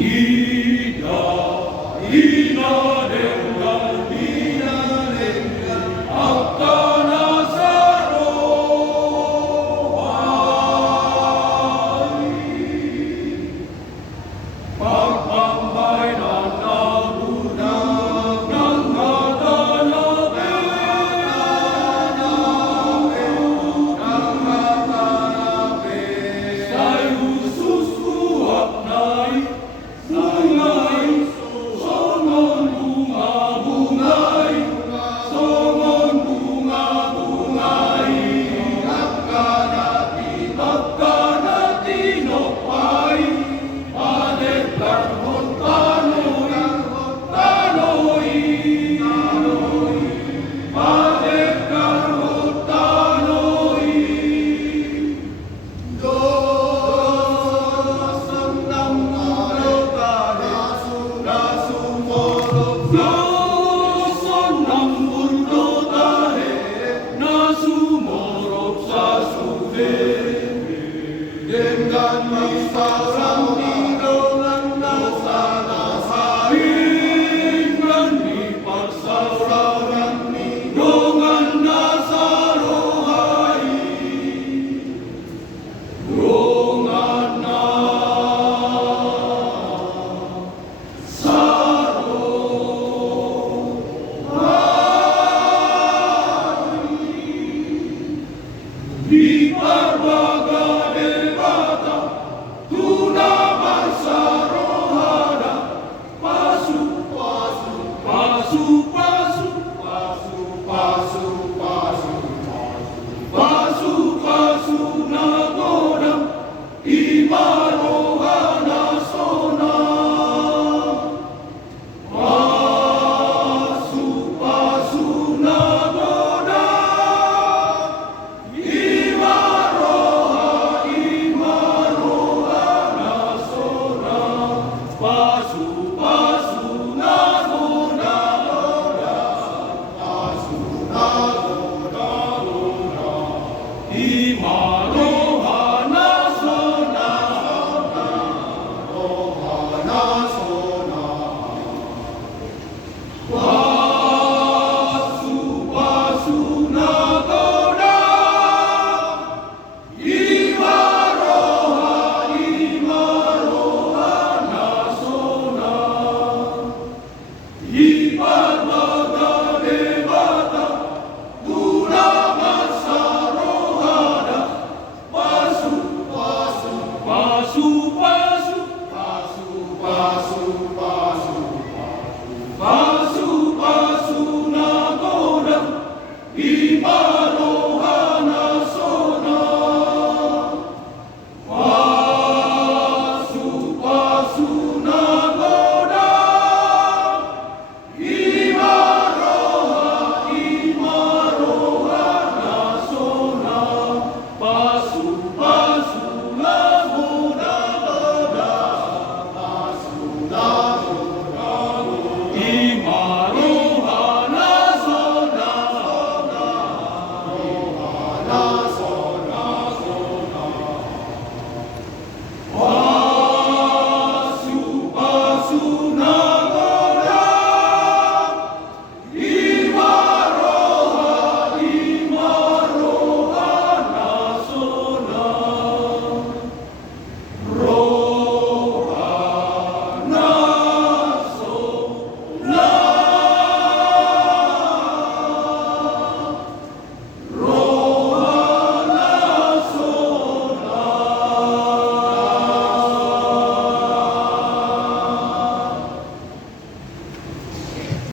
Ida, Ida dengan Ida dengan akan asarohai. Pagpambay na nauna ng matanabe, sa'y ususkuhap na'y bungay, songon bunga-bungay, songon bunga-bungay. Agkanati nopay, padet karhon tanoy, tanoy, padet karhon tanoy. Lason ng mundo tahe na sumorop sa sufere, dengan isang tinongan na sa nasahin, ngan ipagsasaran dongan na sa rohai, dongan na sa di parbaga debata, tuna bangsa rohada, pasu, pasu, pasu, pasu, pasu, pasu, pasu, pasu, pasu, nagoda, imarohana sona. Pasu, pasu, nagoda, pasu, pasu, nagoda, pasu, nagoda, imarohana sona, rohana sona. Pasu, pasu, nagoda, imarohana sona. Iparbaga debata, tuna bangsa rohada, pasu, pasu, pasu.